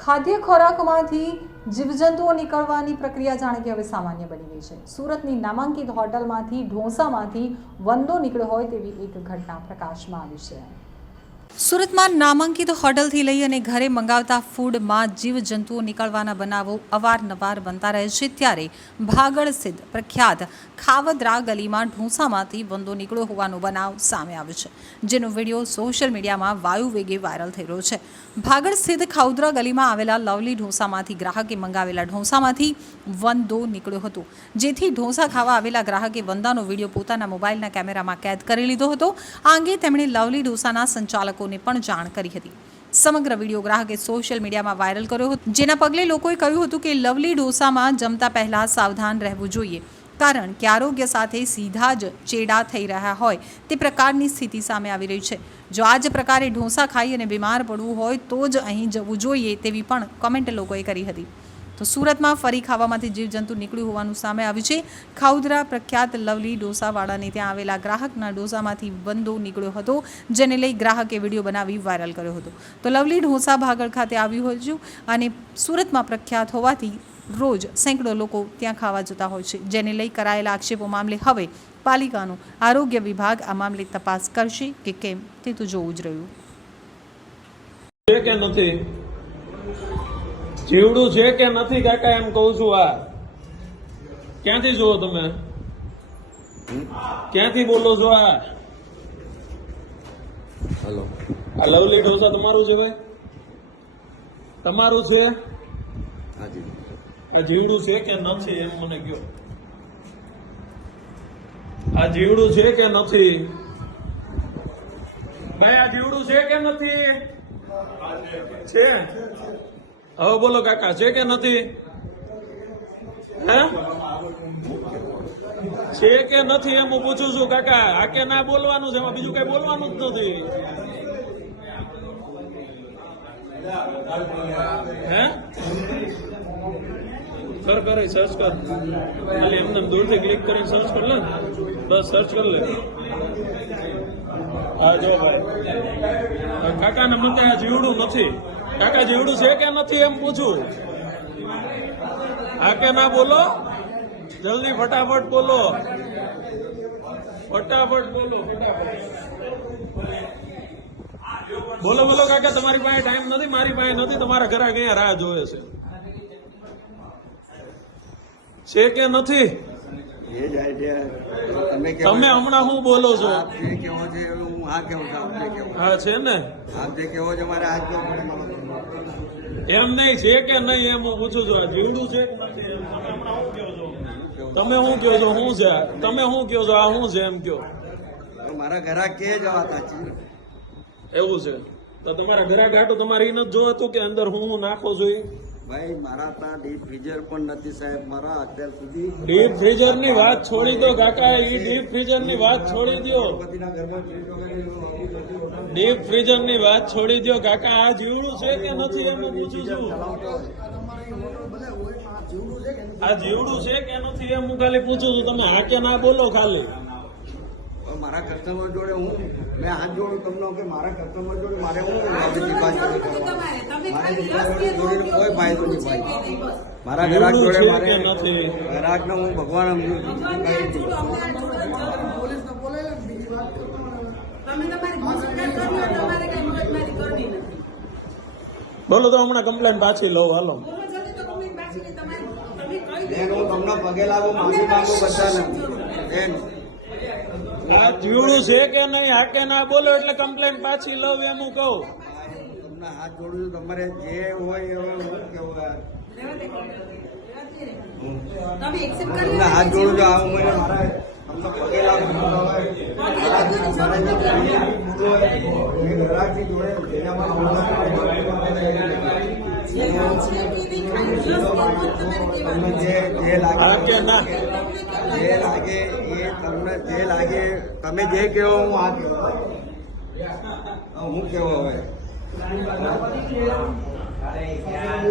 ખાદ્ય ખોરાકમાંથી જીવજંતુઓ નીકળવાની પ્રક્રિયા જાણે કે હવે સામાન્ય બની ગઈ છે. સુરતની નામાંકિત હોટલમાંથી ઢોસામાંથી વંદો નીકળ્યો હોય તેવી એક ઘટના પ્રકાશમાં આવી છે. સુરતમાં નામાંકિત હોટલથી લઈ અને ઘરે મંગાવતા ફૂડમાં જીવજંતુઓ નીકળવાના બનાવો અવારનવાર બનતા રહે છે ત્યારે ભાગળ સિદ્ધ પ્રખ્યાત ખાવદરા ગલીમાં ઢોસામાંથી વંદો નીકળ્યો હોવાનો બનાવ સામે આવ્યો છે, જેનો વીડિયો સોશિયલ મીડિયામાં વાયુ વેગે વાયરલ થઈ રહ્યો છે. ભાગળ સ્થિત ખાઉદરા ગલીમાં આવેલા લવલી ઢોંસામાંથી ગ્રાહકે મંગાવેલા ઢોંસામાંથી વંદો નીકળ્યો હતો, જેથી ઢોંસા ખાવા આવેલા ગ્રાહકે વંદાનો વીડિયો પોતાના મોબાઈલના કેમેરામાં કેદ કરી લીધો હતો. આ અંગે તેમણે લવલી ઢોસાના સંચાલકોને પણ જાણ કરી હતી. સમગ્ર વીડિયો ગ્રાહકે સોશિયલ મીડિયામાં વાયરલ કર્યો હતો. જેના પગલે લોકોએ કહ્યું હતું કે લવલી ઢોસામાં જમતા પહેલા સાવધાન રહેવું જોઈએ. કારણ કે આરોગ્ય સાથે સીધા જ ચેડા થઈ રહ્યા હોય તે પ્રકારની સ્થિતિ સામે આવી રહી છે. જો આ જ પ્રકારે ઢોસા ખાઈ અને બીમાર પડવું હોય તો જ અહીં જવું જોઈએ તેવી પણ કમેન્ટ લોકોએ કરી હતી. તો સુરતમાં ફરી ખાવામાંથી જીવજંતુ નીકળ્યું હોવાનું સામે આવ્યું છે. ખાઉદરા પ્રખ્યાત લવલી ડોસાવાળાને ત્યાં આવેલા ગ્રાહકના ડોસામાંથી બંદો નીકળ્યો હતો, જેને લઈ ગ્રાહકે વીડિયો બનાવી વાયરલ કર્યો હતો. તો લવલી ઢોસા ભાગળ ખાતે આવ્યું હતું અને સુરતમાં પ્રખ્યાત હોવાથી રોજ સેંકડો લોકો ત્યાં ખાવા જતા હોય છે, જેને લઈ કરાયેલા આક્ષેપો મામલે હવે પાલિકાનો આરોગ્ય વિભાગ આ મામલે તપાસ કરશે કે કેમ તે તો જોવું જ રહ્યું. જીવડું છે કે નથી કાકા એમ કહું છું આ. ક્યાંથી જુઓ તમે? ક્યાંથી બોલો છો આ? હલો. આ લવલી ઢોસા તમારું છે ભાઈ? તમારું છે? આ જીવડું છે. કે નથી એમ મને કયો? આ જીવડું છે કે નથી? ભાઈ આ જીવડું છે કે નથી? છે. હવે બોલો કાકા, છે કે નથી? હે? છે કે નથી એમ હું પૂછું છું કાકા, આ કે ના બોલવાનું છે, એમાં બીજું કઈ બોલવાનું જ નથી. હે? સર સર્ચ કર. એમને દૂરથી ક્લિક કરીને સર્ચ કર લે બસ સર્ચ કર લે. હા, જો ભાઈ. મતે આ જીવડું નથી. કાકા જીવડું છે કે નથી એમ પૂછું? હા કે ના બોલો? જલ્દી ફટાફટ બોલો. ફટાફટ બોલો. ફટાફટ બોલો બોલો કાકા તમારી પાસે ટાઈમ નથી મારી પાસે નથી તમારા ઘરે અહીંયા રાહ જોવે છે? છે કે નથી? તમે હમણાં હું બોલો છો? કેવો છે હા આ કેવું છું હા છે ને? આપ જે કેવો છે મારે આજ કેવું એમ નહીં છે કે નહીં એમ હું પૂછું છું જીવડું છે? તમે શું કહો છો શું છો? તમે શું કહો છો આ શું છે એમ કહો. મારા ઘરા કે એવું છે? તો તમારા ઘરે ઘાટો તમારે એ નથી જોવાતું કે અંદર હું નાખો છો ભાઈ મારા ત્યાં ડીપ ફ્રીઝર પણ નથી સાહેબ મારા અત્યાર સુધી ડીપ ફ્રીઝરની વાત છોડી દો કાકા એ ડીપ ફ્રીઝરની વાત છોડી દો. ડીપ ફ્રીઝરની વાત છોડી દો કાકા આ જીવડું છે કે નથી એમ પૂછું છું? આ જીવડું છે કે નથી એમ હું ખાલી પૂછું છું. તમે હા કે ના બોલો ખાલી. મારા કસ્ટમર જોડે હું મેં હાથ જોડું તમને કે મારા કસ્ટમર જોડે મારે હું કોઈ ફાયદો નહીં ભાઈ મારા ગ્રાહક જોડે મારે? ગ્રાહકને હું ભગવાન સમજુ છું કઈ જ નહીં. તમે તમારી મુશ્કેલ કરવી હોય તમારે કઈ મગજમારી કરવી નથી બોલો તો હમણાં કમ્પ્લેન પાછી લઉં હાલો. તમને પગે લાગુ માફી માંગુ બધાને. બેન આ જીવડું છે કે નહીં હા કે ના બોલો એટલે કમ્પ્લેન પાછી લઉં એમ હું કહું. તમને હાથ જોડું છું તમારે જે હોય એવું કેવું હાથ જોડું છું આ ઉંમરે મારે તમને પગે લાગુ મારા જોડે જેનામાં બોલવાનું તમને જે જે લાગે હા કે ના જે લાગે, એ તમને જે લાગે તમે જે કહો, હું આ કહો હું કેવો હવે?